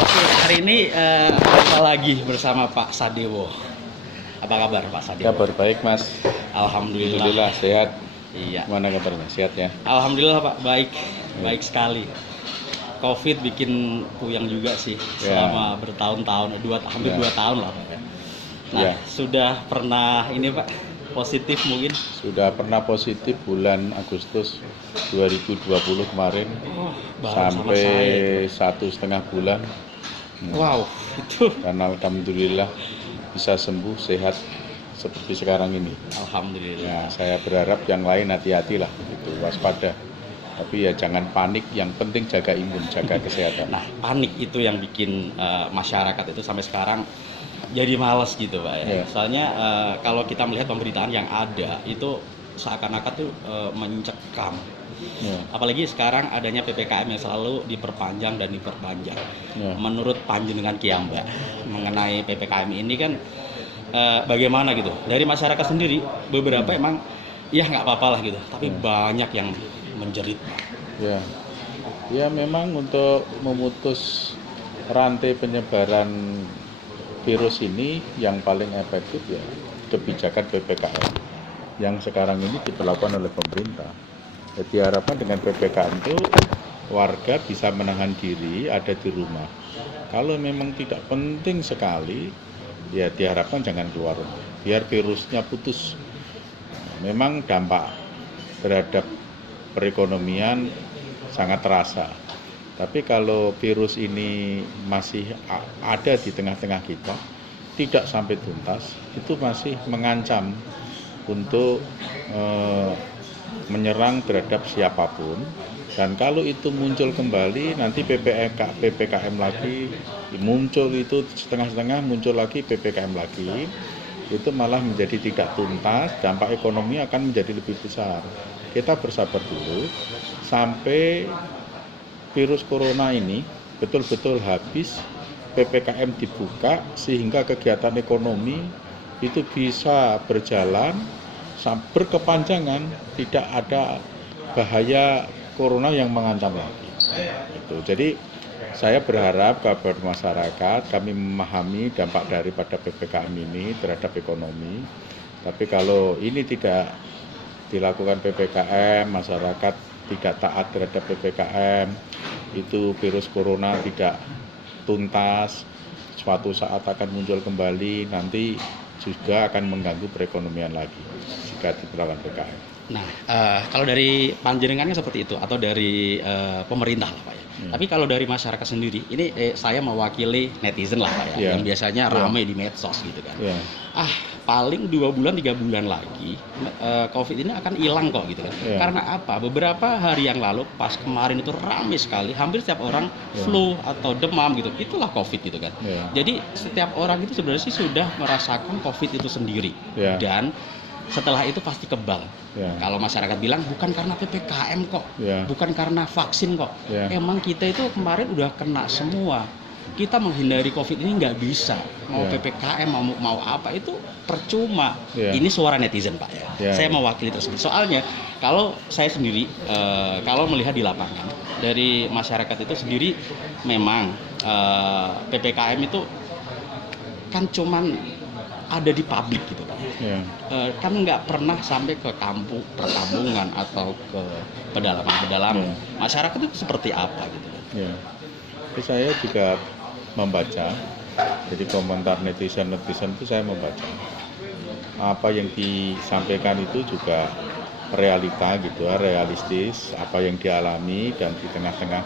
Oke, hari ini jumpa lagi bersama Pak Sadewo. Apa kabar Pak Sadewo? Kabar baik Mas. Alhamdulillah. Alhamdulillah sehat. Iya. Mana kabarnya? Sehat ya? Alhamdulillah Pak, baik. Baik sekali. Covid bikin puyeng juga sih selama bertahun-tahun, hampir 2 tahun lah Pak. Nah, sudah pernah ini Pak positif mungkin? Sudah pernah positif bulan Agustus 2020 kemarin sampai 1,5 bulan. Wow, itu. Dan alhamdulillah bisa sembuh sehat seperti sekarang ini. Alhamdulillah. Ya, saya berharap yang lain hati-hatilah, gitu, waspada. Tapi ya jangan panik, yang penting jaga imun, jaga kesehatan. Nah, panik itu yang bikin masyarakat itu sampai sekarang jadi malas gitu Pak ya. Soalnya kalau kita melihat pemberitaan yang ada itu seakan-akan tuh mencekam. Apalagi sekarang adanya PPKM yang selalu diperpanjang dan diperpanjang. Menurut panjenengan Kiamba mengenai PPKM ini kan bagaimana gitu? Dari masyarakat sendiri beberapa emang ya nggak apa-apa lah gitu, tapi banyak yang menjerit. Ya memang untuk memutus rantai penyebaran virus ini yang paling efektif ya kebijakan PPKM yang sekarang ini diberlakukan oleh pemerintah. Jadi harapan dengan PPKM itu warga bisa menahan diri, ada di rumah. Kalau memang tidak penting sekali, ya diharapkan jangan keluar rumah, biar virusnya putus. Memang dampak terhadap perekonomian sangat terasa. Tapi kalau virus ini masih ada di tengah-tengah kita, tidak sampai tuntas, itu masih mengancam untuk menyerang terhadap siapapun. Dan kalau itu muncul kembali, nanti PPKM lagi muncul, itu setengah-setengah muncul lagi PPKM lagi, itu malah menjadi tidak tuntas, dampak ekonomi akan menjadi lebih besar. Kita bersabar dulu sampai virus corona ini betul-betul habis, PPKM dibuka sehingga kegiatan ekonomi itu bisa berjalan berkepanjangan, tidak ada bahaya corona yang mengancam lagi. Jadi saya berharap kepada masyarakat, kami memahami dampak daripada PPKM ini terhadap ekonomi. Tapi kalau ini tidak dilakukan PPKM, masyarakat tidak taat terhadap PPKM, itu virus corona tidak tuntas, suatu saat akan muncul kembali, nanti juga akan mengganggu perekonomian lagi jika diberlakukan PPKM. Nah, kalau dari panjenengannya seperti itu atau dari pemerintah lah Pak ya. Tapi kalau dari masyarakat sendiri, ini saya mewakili netizen lah Pak ya, yang biasanya ramai di medsos gitu kan. Paling 2 bulan 3 bulan lagi COVID ini akan hilang kok gitu kan. Karena apa? Beberapa hari yang lalu pas kemarin itu ramai sekali, hampir setiap orang flu atau demam gitu. Itulah COVID gitu kan. Jadi setiap orang itu sebenarnya sih sudah merasakan COVID itu sendiri. Dan setelah itu pasti kebal. Kalau masyarakat bilang bukan karena PPKM kok, bukan karena vaksin kok. Emang kita itu kemarin udah kena semua. Kita menghindari COVID ini nggak bisa. Mau PPKM, mau apa itu percuma. Ini suara netizen Pak ya. Saya mewakili tersebut. Soalnya kalau saya sendiri, kalau melihat di lapangan dari masyarakat itu sendiri, memang PPKM itu kan cuman ada di publik gitu Pak. Kan nggak pernah sampai ke perkampungan atau ke pedalaman. Masyarakat itu seperti apa gitu kan. Saya juga membaca, jadi komentar netizen itu saya membaca. Apa yang disampaikan itu juga realita gitu, realistis, apa yang dialami, dan di tengah-tengah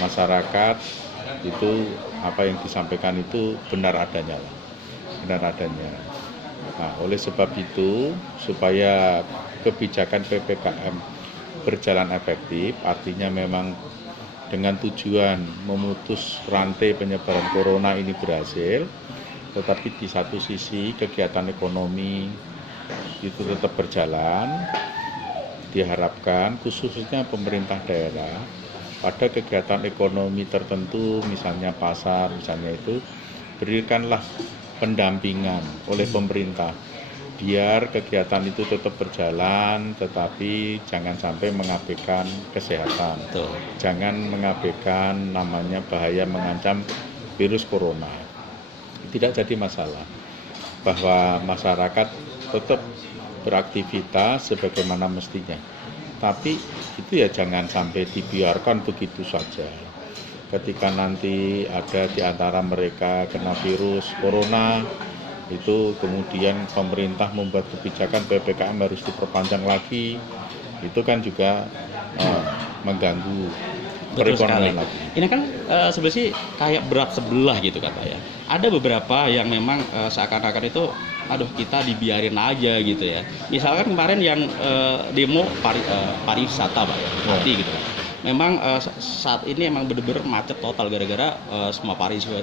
masyarakat itu apa yang disampaikan itu benar adanya. Nah, oleh sebab itu, supaya kebijakan PPKM berjalan efektif, artinya memang dengan tujuan memutus rantai penyebaran corona ini berhasil, tetapi di satu sisi kegiatan ekonomi itu tetap berjalan. Diharapkan khususnya pemerintah daerah pada kegiatan ekonomi tertentu, misalnya pasar, misalnya itu, berikanlah pendampingan oleh pemerintah biar kegiatan itu tetap berjalan, tetapi jangan sampai mengabaikan kesehatan. Jangan mengabaikan namanya bahaya mengancam virus corona. Tidak jadi masalah bahwa masyarakat tetap beraktivitas sebagaimana mestinya. Tapi itu ya jangan sampai dibiarkan begitu saja. Ketika nanti ada di antara mereka kena virus corona, itu kemudian pemerintah membuat kebijakan PPKM harus diperpanjang lagi, itu kan juga mengganggu perekonomian lagi. Ini kan sebenarnya sih kayak berat sebelah gitu kan Pak ya. Ada beberapa yang memang seakan-akan itu aduh kita dibiarin aja gitu ya. Misalkan kemarin yang demo pariwisata Pak ya, mati gitu kan. Memang saat ini emang bener-bener macet total gara-gara semua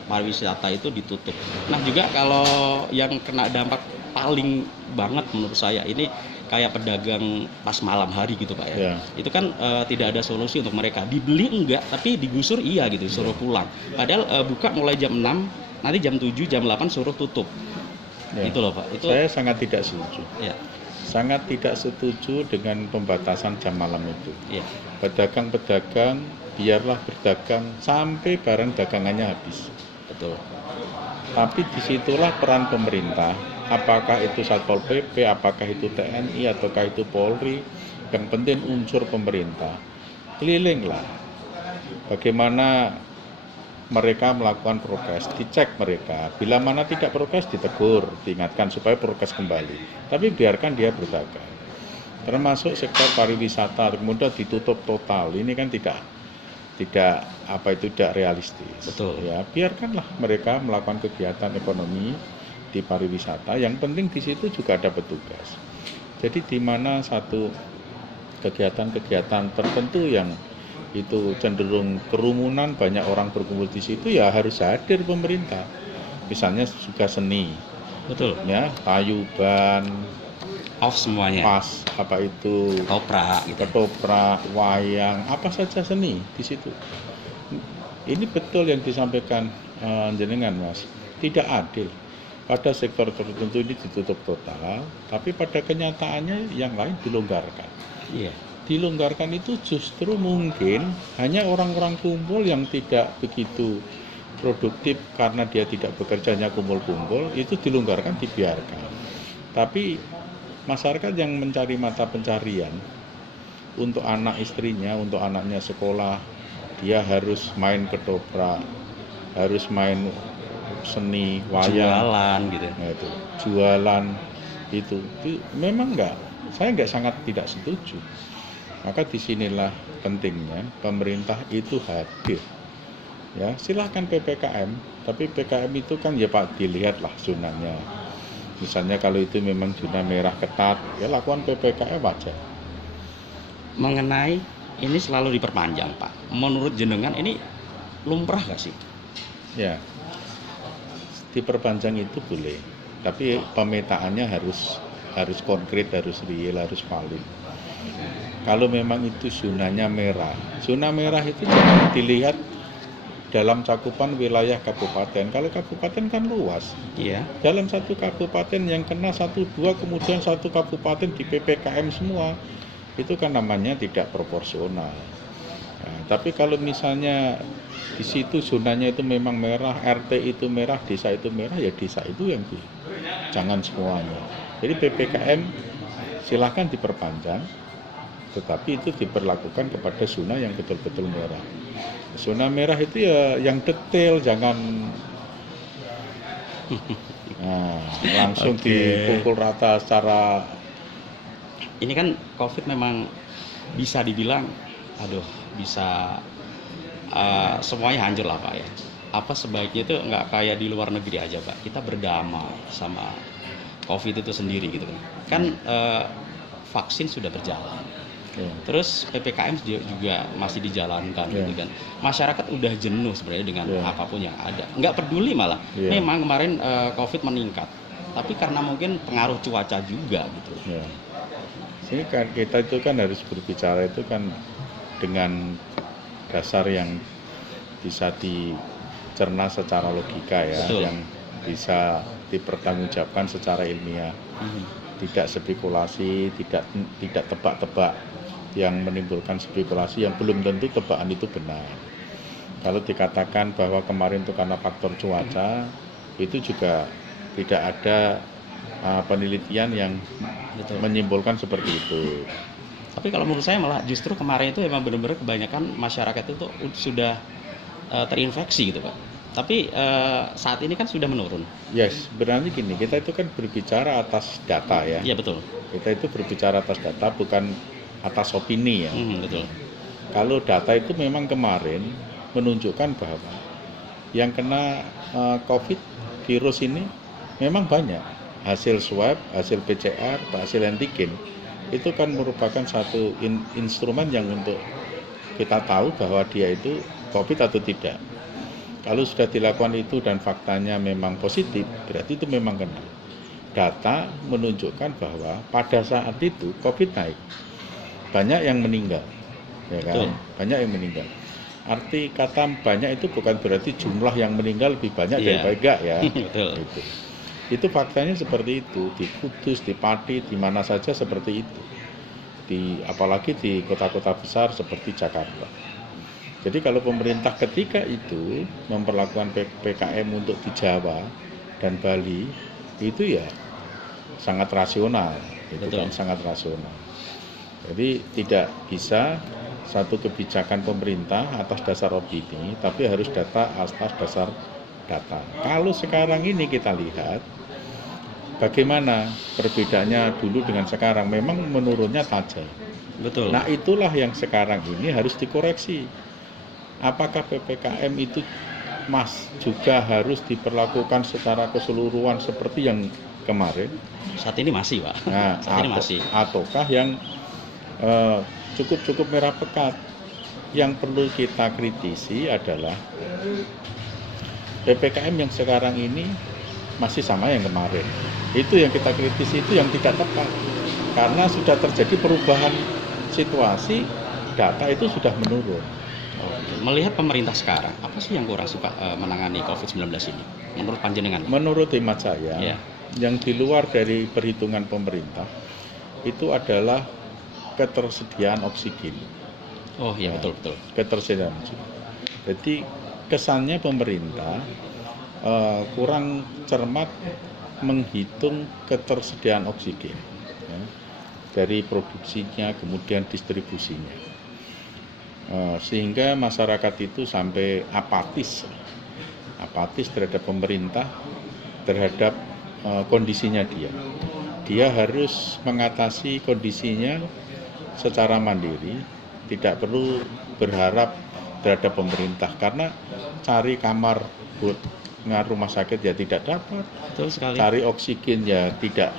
pariwisata itu ditutup. Nah juga kalau yang kena dampak paling banget menurut saya ini kayak pedagang pas malam hari gitu Pak ya. Itu kan tidak ada solusi untuk mereka. Dibeli enggak, tapi digusur iya gitu, suruh pulang. Padahal buka mulai jam 6, nanti jam 7, jam 8 suruh tutup. Itu loh Pak. Itu saya sangat tidak setuju. Ya. Sangat tidak setuju dengan pembatasan jam malam itu. Ya. Pedagang-pedagang biarlah berdagang sampai barang dagangannya habis. Betul. Tapi disitulah peran pemerintah. Apakah itu Satpol PP, apakah itu TNI, ataukah itu Polri, yang penting unsur pemerintah. Kelilinglah bagaimana mereka melakukan prokes, dicek mereka. Bila mana tidak prokes, ditegur, diingatkan supaya prokes kembali. Tapi biarkan dia berdagang. Termasuk sektor pariwisata, kemudian ditutup total. Ini kan tidak realistis. Betul. Ya, biarkanlah mereka melakukan kegiatan ekonomi di pariwisata. Yang penting di situ juga ada petugas. Jadi di mana satu kegiatan-kegiatan tertentu yang itu cenderung kerumunan, banyak orang berkumpul di situ, ya harus hadir pemerintah. Misalnya juga seni. Betul. Ya, tayuban, off semuanya. pas apa itu Ketoprak gitu. Ketoprak, wayang, apa saja seni di situ. Ini betul yang disampaikan jenengan Mas. Tidak adil. Pada sektor tertentu ini ditutup total, tapi pada kenyataannya yang lain dilonggarkan. Iya. Dilonggarkan itu justru mungkin hanya orang-orang kumpul yang tidak begitu produktif karena dia tidak bekerjanya kumpul-kumpul, itu dilonggarkan, dibiarkan. Tapi masyarakat yang mencari mata pencarian untuk anak istrinya, untuk anaknya sekolah, dia harus main ketoprak, harus main seni, wayang, jualan gitu. Nah, itu jualan itu memang saya sangat tidak setuju. Maka disinilah pentingnya pemerintah itu hadir. Ya, silahkan PPKM, tapi PPKM itu kan ya Pak dilihatlah zonanya. Misalnya kalau itu memang zona merah ketat, ya lakukan PPKM aja. Mengenai ini selalu diperpanjang Pak. Menurut jenengan ini lumrah gak sih? Ya, diperpanjang itu boleh, tapi pemetaannya harus konkret, harus real, harus valid. Kalau memang itu zonanya merah, zona merah itu jangan dilihat dalam cakupan wilayah kabupaten. Kalau kabupaten kan luas. Iya. Dalam satu kabupaten yang kena 1-2, kemudian satu kabupaten di PPKM semua, itu kan namanya tidak proporsional. Nah, tapi kalau misalnya di situ zonanya itu memang merah, RT itu merah, desa itu merah, ya desa itu yang jangan semuanya. Jadi PPKM silahkan diperpanjang, tetapi itu diperlakukan kepada zona yang betul-betul merah. Zona merah itu ya yang detail, jangan langsung dipukul rata secara. Ini kan COVID memang bisa dibilang, bisa semuanya hancur lah Pak ya. Apa sebaiknya itu nggak kayak di luar negeri aja Pak, kita berdamai sama COVID itu sendiri gitu kan. Kan vaksin sudah berjalan. Terus PPKM juga masih dijalankan gitu kan. Masyarakat udah jenuh sebenarnya dengan apapun yang ada. Nggak peduli malah. Memang kemarin COVID meningkat. Tapi karena mungkin pengaruh cuaca juga gitu. Sini kan kita itu kan harus berbicara itu kan dengan dasar yang bisa dicerna secara logika ya. Betul. Yang bisa dipertanggungjawabkan secara ilmiah. Tidak spekulasi, tidak tebak-tebak yang menimbulkan spekulasi yang belum tentu tebakan itu benar. Kalau dikatakan bahwa kemarin itu karena faktor cuaca, itu juga tidak ada penelitian yang menyimpulkan seperti itu. Tapi kalau menurut saya malah justru kemarin itu emang benar-benar kebanyakan masyarakat itu sudah terinfeksi gitu Pak. Tapi saat ini kan sudah menurun. Yes, berarti gini, kita itu kan berbicara atas data ya. Iya betul. Kita itu berbicara atas data, bukan atas opini ya. Betul. Kalau data itu memang kemarin menunjukkan bahwa yang kena COVID virus ini memang banyak. Hasil swab, hasil PCR, hasil antigen itu kan merupakan satu instrumen yang untuk kita tahu bahwa dia itu COVID atau tidak. Kalau sudah dilakukan itu dan faktanya memang positif, berarti itu memang kena. Data menunjukkan bahwa pada saat itu COVID naik, banyak yang meninggal, ya kan? Banyak yang meninggal. Arti kata banyak itu bukan berarti jumlah yang meninggal lebih banyak daripada enggak ya. Gitu. Itu faktanya seperti itu, di Kudus, di Pati, di mana saja seperti itu. Apalagi di kota-kota besar seperti Jakarta. Jadi kalau pemerintah ketika itu memperlakukan PPKM untuk di Jawa dan Bali, itu ya sangat rasional, itu kan sangat rasional. Jadi tidak bisa satu kebijakan pemerintah atas dasar opini, tapi harus data atas dasar data. Kalau sekarang ini kita lihat, bagaimana perbedaannya dulu dengan sekarang, memang menurunnya tajam. Betul. Nah itulah yang sekarang ini harus dikoreksi. Apakah PPKM itu juga harus diperlakukan secara keseluruhan seperti yang kemarin? Saat ini masih Pak. Nah, saat ini masih. Ataukah yang cukup merah pekat? Yang perlu kita kritisi adalah PPKM yang sekarang ini masih sama yang kemarin. Itu yang kita kritisi, itu yang tidak tepat. Karena sudah terjadi perubahan situasi, data itu sudah menurun. Melihat pemerintah sekarang, apa sih yang kurang sih Pak menangani COVID-19 ini? Menurut panjenengan? Menurut hemat saya, yang di luar dari perhitungan pemerintah, itu adalah ketersediaan oksigen. Oh iya, betul. Ketersediaan oksigen. Jadi kesannya pemerintah kurang cermat menghitung ketersediaan oksigen. Dari produksinya, kemudian distribusinya. Sehingga masyarakat itu sampai apatis terhadap pemerintah, terhadap kondisinya dia harus mengatasi kondisinya secara mandiri, tidak perlu berharap terhadap pemerintah, karena cari kamar buat rumah sakit ya tidak dapat. Betul sekali. Cari oksigen ya tidak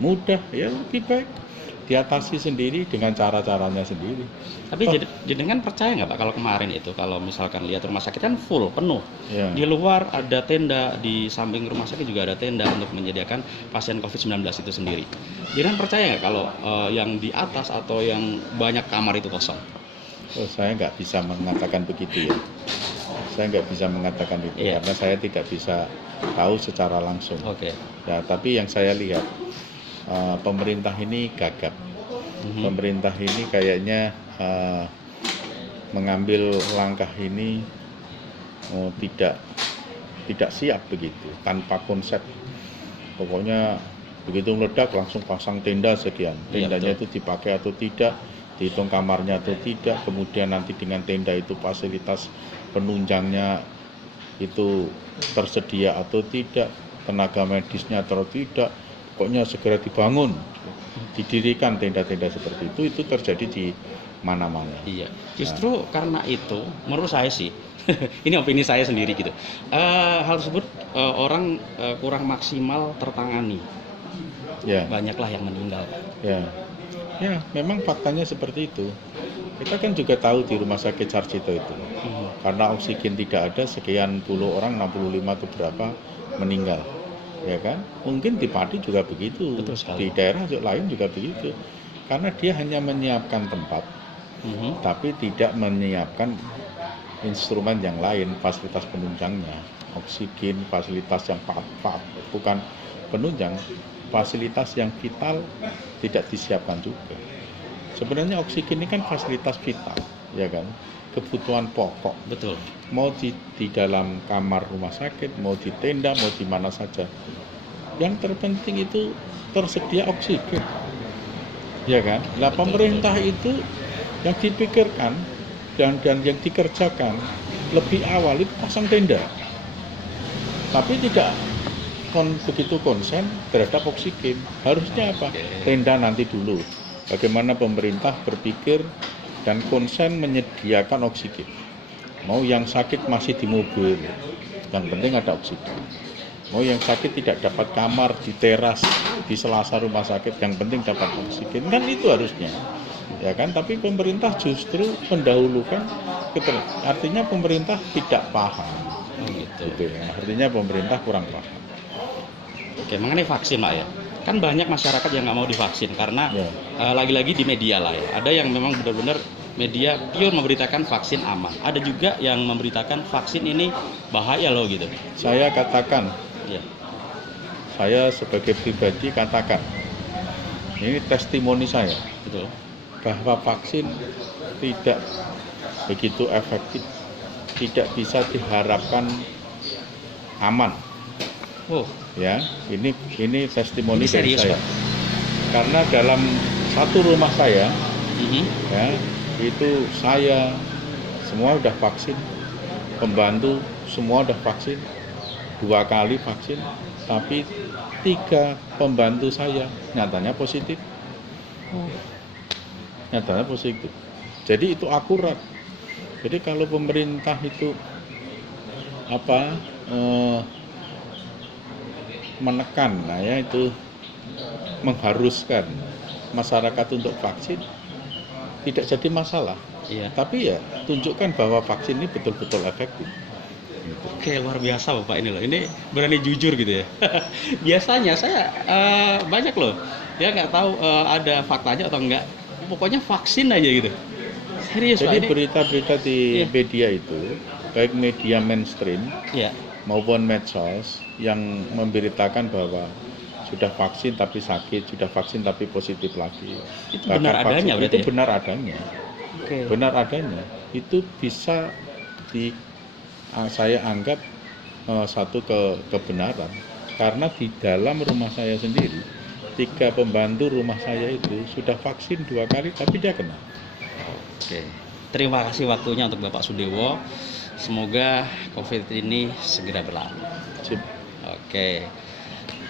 mudah, ya lebih baik diatasi sendiri dengan cara-caranya sendiri. Tapi jenengan percaya nggak Pak kalau kemarin itu, kalau misalkan lihat rumah sakit kan full, penuh. Di luar ada tenda, di samping rumah sakit juga ada tenda untuk menyediakan pasien COVID-19 itu sendiri. Jenengan percaya nggak kalau yang di atas atau yang banyak kamar itu kosong? Saya nggak bisa mengatakan begitu ya. Saya nggak bisa mengatakan itu karena saya tidak bisa tahu secara langsung. Ya, tapi yang saya lihat pemerintah ini gagap. Pemerintah ini kayaknya mengambil langkah ini tidak siap begitu, tanpa konsep. Pokoknya begitu meledak langsung pasang tenda sekian. Tendanya itu dipakai atau tidak, dihitung kamarnya atau tidak, kemudian nanti dengan tenda itu fasilitas penunjangnya itu tersedia atau tidak, tenaga medisnya atau tidak. Pokoknya segera dibangun, didirikan tenda-tenda seperti itu terjadi di mana-mana. Iya, justru karena itu, menurut saya sih, ini opini saya sendiri gitu. Hal tersebut orang kurang maksimal tertangani. Banyaklah yang meninggal. Ya, memang faktanya seperti itu. Kita kan juga tahu di rumah sakit Sarjito itu, karena oksigen tidak ada, sekian puluh orang, 65 atau berapa meninggal. Ya kan, mungkin di Pati juga begitu, di daerah lain juga begitu, karena dia hanya menyiapkan tempat, tapi tidak menyiapkan instrumen yang lain, fasilitas penunjangnya, oksigen, fasilitas yang bukan penunjang, fasilitas yang vital tidak disiapkan juga. Sebenarnya oksigen ini kan fasilitas vital, ya kan, kebutuhan pokok. Betul. Mau di dalam kamar rumah sakit, mau di tenda, mau di mana saja. Yang terpenting itu tersedia oksigen, ya kan. Lah pemerintah itu yang dipikirkan dan yang dikerjakan lebih awal itu pasang tenda, tapi tidak begitu konsen terhadap oksigen. Harusnya apa? Tenda nanti dulu. Bagaimana pemerintah berpikir dan konsen menyediakan oksigen. Mau yang sakit masih di mobil, yang penting ada oksigen. Mau yang sakit tidak dapat kamar di teras, di sela-sela rumah sakit, yang penting dapat oksigen. Kan itu harusnya, ya kan? Tapi pemerintah justru mendahulukan, artinya pemerintah tidak paham. Gitu ya. Artinya pemerintah kurang paham. Oke, mengenai vaksin Pak ya, kan banyak masyarakat yang nggak mau divaksin karena lagi-lagi di media lah ya. Ada yang memang benar-benar media pure memberitakan vaksin aman. Ada juga yang memberitakan vaksin ini bahaya loh gitu. Saya katakan, ya. Saya sebagai pribadi katakan, ini testimoni saya, Betul. bahwa vaksin tidak begitu efektif, tidak bisa diharapkan aman. Oh, Ya, ini testimoni ini serius, dari saya. Pak? Karena dalam satu rumah saya, ya, itu saya semua udah vaksin, pembantu semua udah vaksin, 2 kali vaksin, tapi 3 pembantu saya nyatanya positif. Nyatanya positif. Jadi itu akurat. Jadi kalau pemerintah itu menekan, itu mengharuskan masyarakat untuk vaksin, tidak jadi masalah. Iya. Tapi ya tunjukkan bahwa vaksin ini betul-betul efektif. Gitu. Oke, luar biasa Bapak ini loh. Ini berani jujur gitu ya. Biasanya saya banyak loh, dia nggak tahu ada faktanya atau enggak. Pokoknya vaksin aja gitu. Serius Jadi Pak, berita-berita di media itu, baik media mainstream maupun medsos yang memberitakan bahwa sudah vaksin tapi sakit, sudah vaksin tapi positif lagi. Itu benar adanya berarti? Itu benar adanya. Benar adanya. Itu bisa saya anggap satu kebenaran. Karena di dalam rumah saya sendiri, 3 pembantu rumah saya itu sudah vaksin 2 kali tapi dia kena. Oke. Terima kasih waktunya untuk Bapak Sudewo. Semoga COVID ini segera berlalu. Sip. Oke.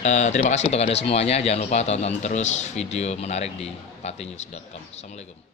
Terima kasih untuk Anda semuanya. Jangan lupa tonton terus video menarik di patinews.com. Assalamualaikum.